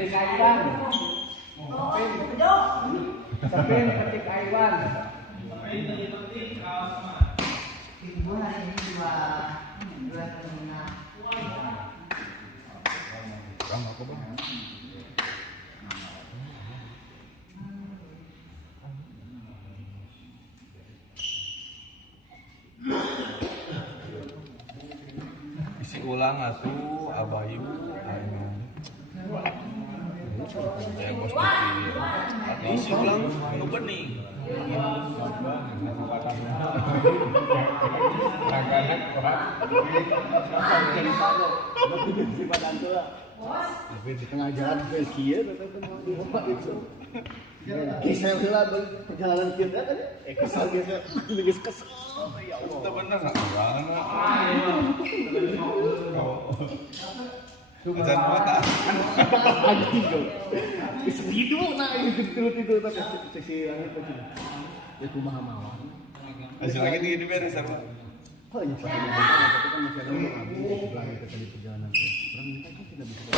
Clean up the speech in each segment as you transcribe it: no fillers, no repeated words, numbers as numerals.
Ketik Aiwan. Sepin ketik Aiwan. Ibu hari ini dua terminal. Bang, apa bang? Isi ulang atuh Abayu yang bos putih isi ulang nu bening tapi di tengah jalan ke kieu geser heula perjalanan kieu kan kesal geser geus kesel ya Allah itu bener nggak urang Ajan mata anjing go segitu nah itu tapi sisi langit itu ya kumaha mawar hasil lagi di beres apa oh ya tapi kan masih ada orang habis di sebelah itu tadi perjalanan orang minta kan tidak bisa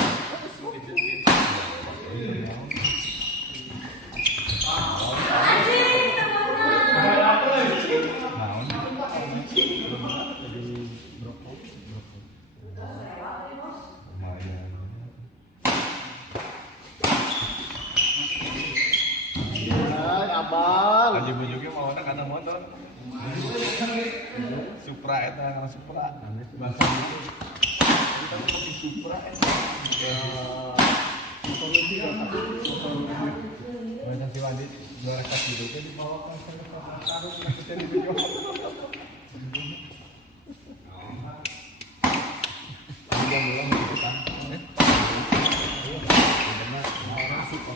abang Haji bujuknya mau ada kata motor Supra eta kana Supra bahasa itu kita mau di Supra eta motor itu ya bahasa si Wadi juara kas gitu di bawah kan taruh maksudnya di video mudah-mudahan gitu kan orang suka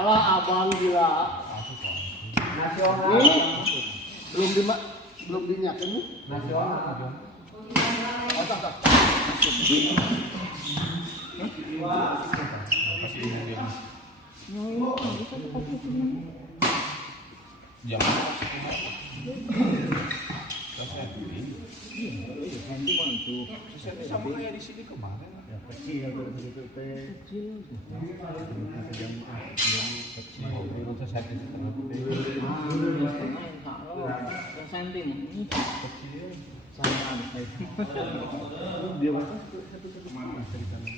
Allah abang gila Nasional. belum dinyakin nih Nasional. kasih ini dia jangan nanti mantu sama kayak di sini kemarin ya kecil begitu teh kecil yang kecil itu saya di setengah Sentim. kecil sama dia mana ceritanya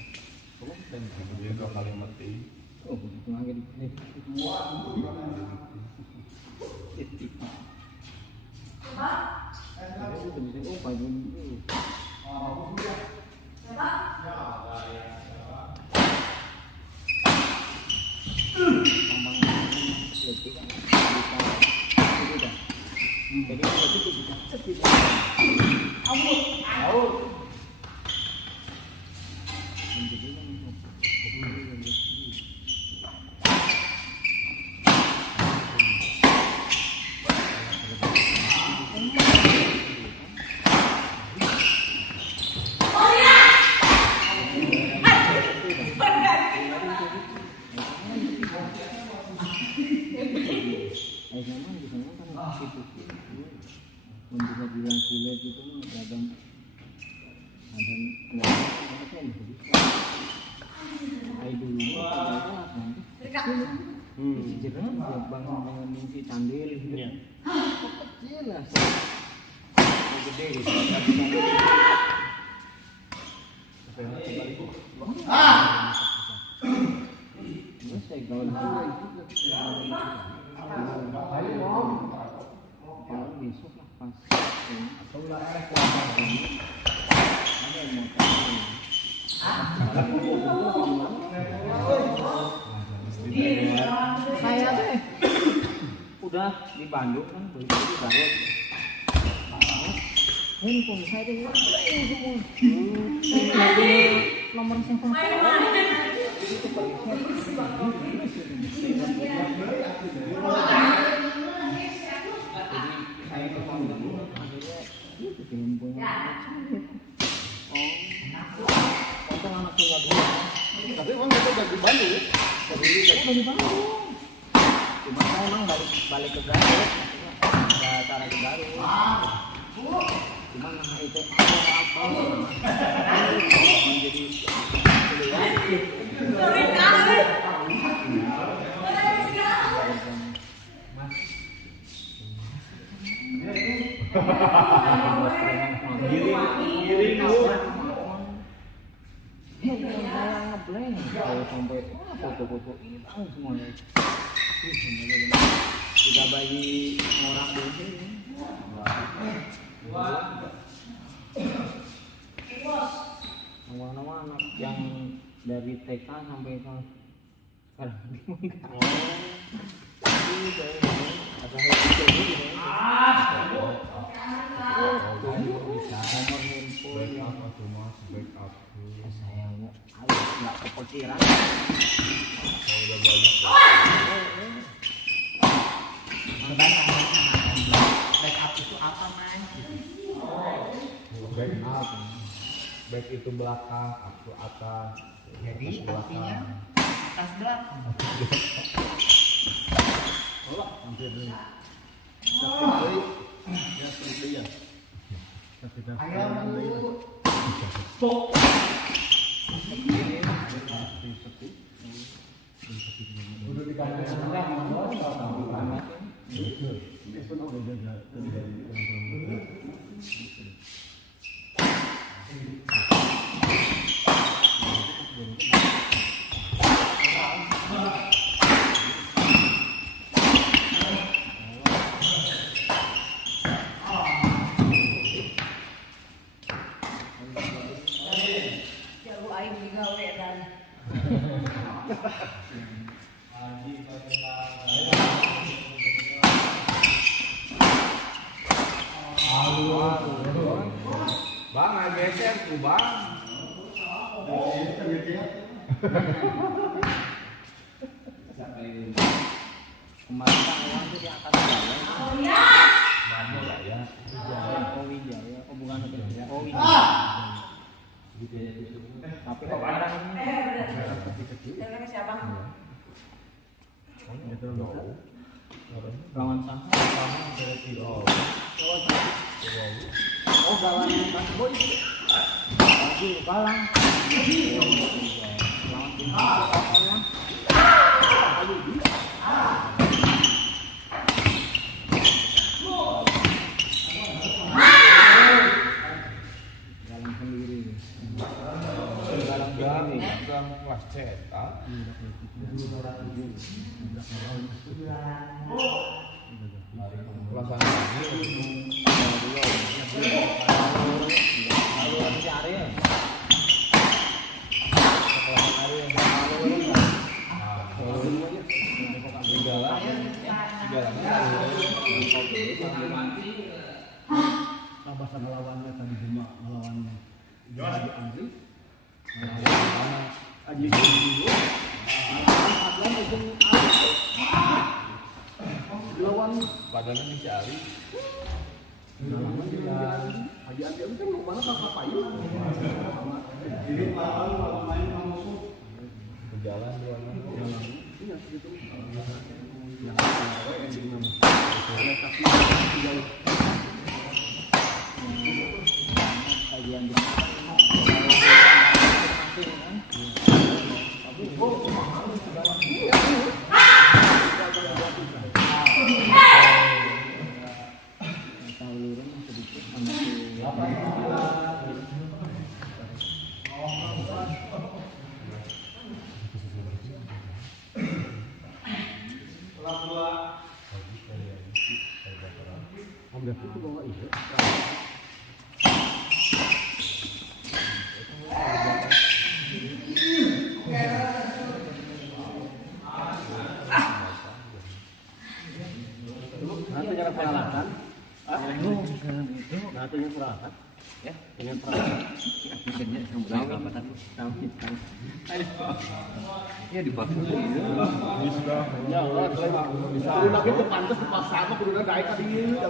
dia 2 kali mati oh begitu lagi nih oh pagi jadi kalau itu bisa cepat bisa bilang sulit itu kadang ada kayak dulu nanti jerang bangun dengan mimpi candil gitu kecil lah gede gitu saya gaul kalau besok lah pas Saya deh. udah di Bandung kan begitu di Garut Handphone saya deh. Semua. Nomor handphone saya memang dulu akhirnya itu handphone untung anak punya dua tapi emang kita dari Bandung ya dari Bandung cuma saya emang balik ke Garut maksudnya ada acara ke Garut Cuma nah itu apa menjadi giring lu. ngeblank kalau sampai foto-foto hilang semuanya. Tidak bagi orang dulu. Nama-nama anak yang dari TK sampai sekarang sayangnya nggak kepikiran. Backup itu apa, Mas? Back itu belakang, aku atas. Jadi artinya atas belakang. Ayam dulu. Udah di kamar sebelah, Bang, geser tuh bang. Kemarin Kang Iwan tuh diangkat Wijaya. Mana ya? Oh Wijaya, oh bukan Wijaya. Oh Wijaya. Tapi kok orang ini siapa? lawan sama. Oh lawan Mas Boy. Lagi kalah. Lawan tim Allah. Dalam sendiri. Dalam kelas cetak. Kelas Apa sama lawannya tadi cuma melawannya? Jadi Andri. Aji dulu. Lawan badannya dicari. Aji Andri itu kan mau mana kakak payu. Jadi main musuh. Berjalan dua Iya gitu. Kajian di Itu bawa itu. Nanti jangan peralatan. Nanti yang peralatan. Ya, dengan peralatan. ya dipaksa Ya Allah, bisa lagi tuh pantas di pasar mah kudu naik tadi ya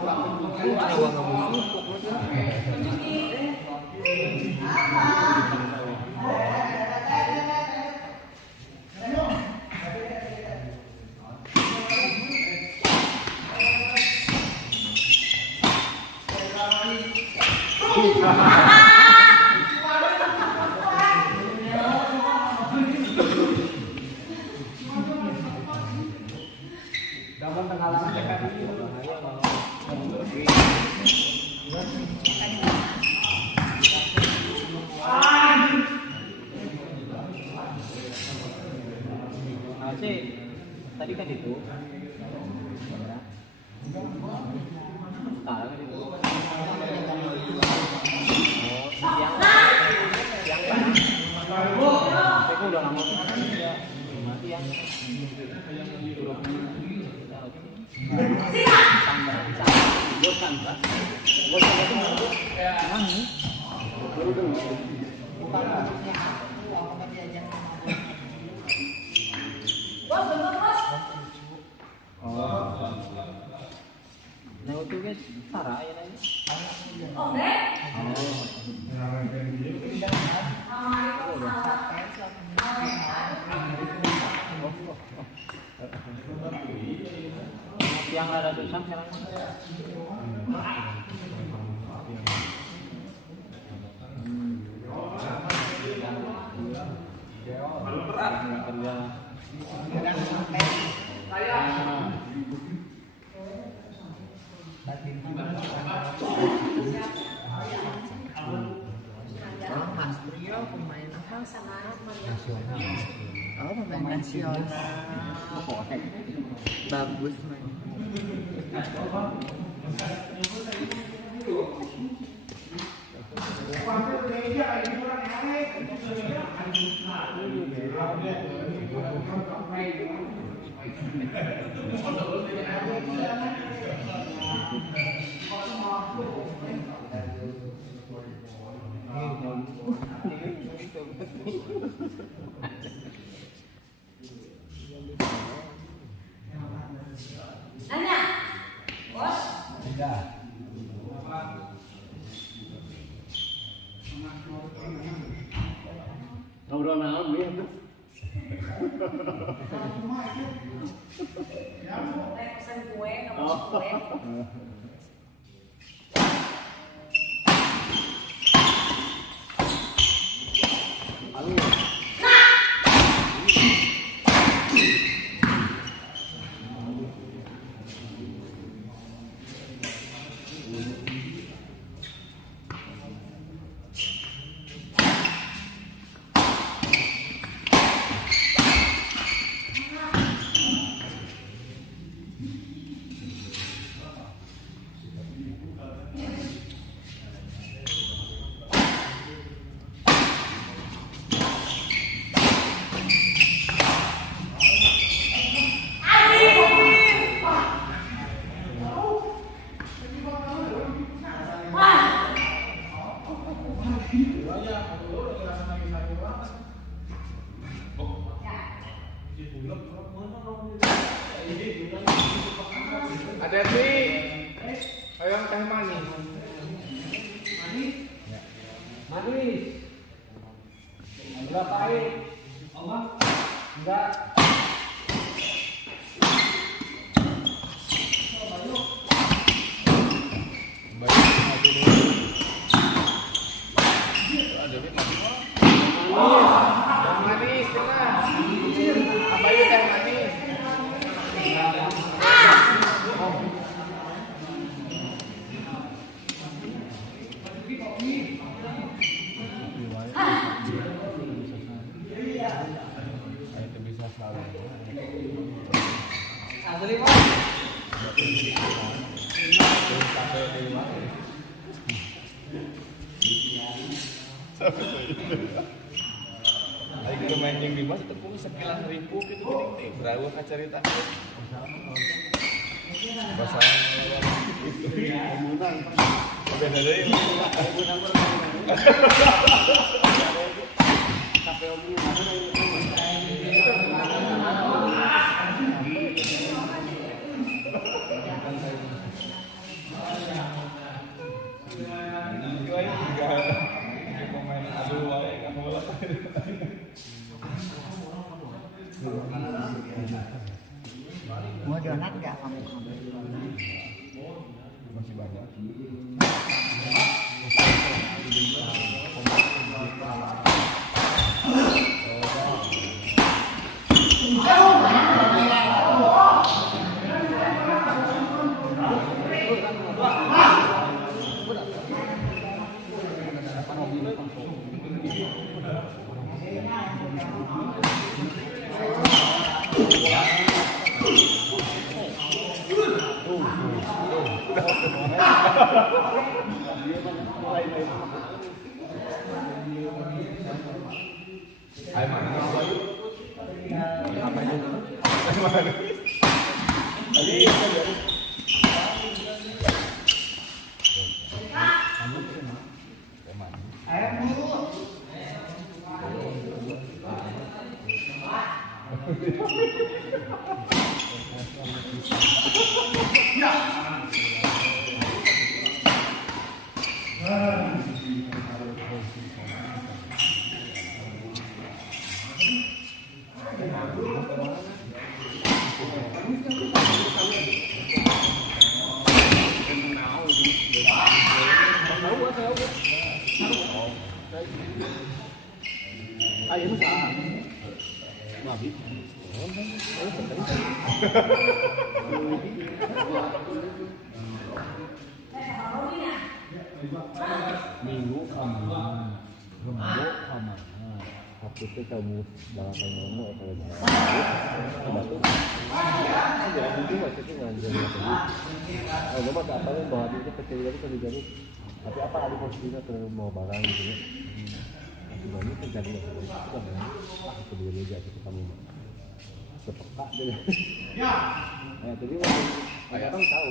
AC tadi kan itu. Sekarang kan itu. Oh, siang kan? Aku udah lama tuh. Siang. Nah, itu guys, Sarah ya nanya. Yang ada tulisan sekarang. Mas Trio pemain apa? Oh, pemain nasional. Bagus main. Nanya, bos. Tidak. Ngobrol naon dia tuh? Pesan kue, kamu kue. Ada sih. Ayo teh manis. Manis. Enggak pahit. Enggak. Manis, Abayu teh manis. Itu bisa selalu. Asli Pak. Ayo main yang di mas tepung sekilan ribu gitu gini berapa kacarita bahasa komunan beda dari kafe Mau donat nggak kamu? masih banyak. Dia banyak mulai-mulai. Ayo mana? Apa itu? Ayo nu saha? Nabi. Minggu kamar, Rebo kamar. Sabtu itu kamu balapan nono atau jalan. Batu. Ya mungkin maksudnya ngajarin apa? Oh, nama tak tahu bahwa itu kecil dari kerjaan. Tapi apa ada posisinya ke mau barang gitu ya? Sebenarnya kan jadi itu kan aku dulu aja itu kamu sepeka deh. Ya. Nah, jadi orang tahu.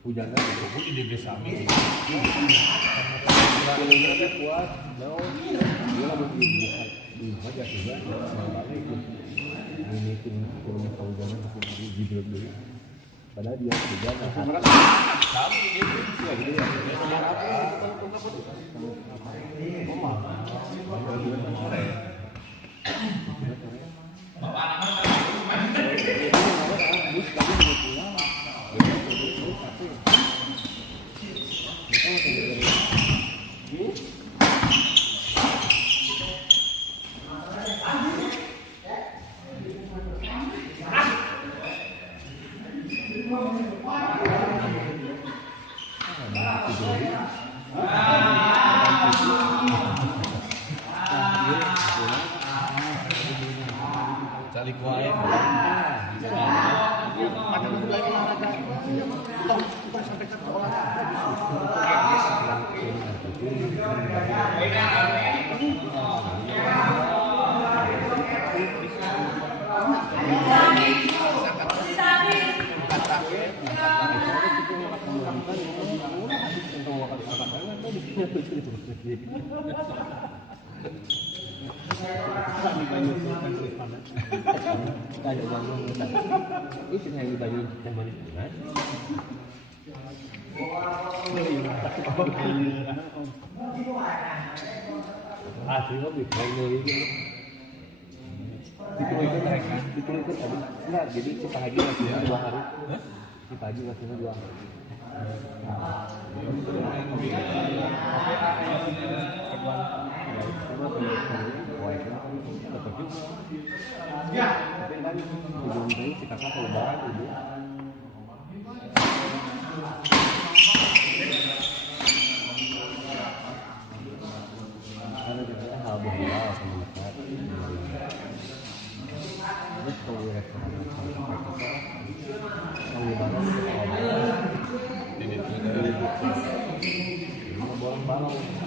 Hujan kan itu di desa ini. Kulitnya kan kuat, dia lagi di aja juga, malah itu ini kulitnya hujannya masih di dulu. Padahal dia juga nggak. Kamu ini ya gitu ya. Cari kuat. Itu yang dibayar zaman itu kan? Asli lebih baik dari itu. Itu tadi enggak, jadi kita lagi masih 2 hari. Kita lagi masih 2 hari. Ya, tapi kan ujung-ujungnya si kakak lebaran itu. Karena kita hal berbeda sama masyarakat. Terus kalau restoran kalau lebaran kita bolong-bolong.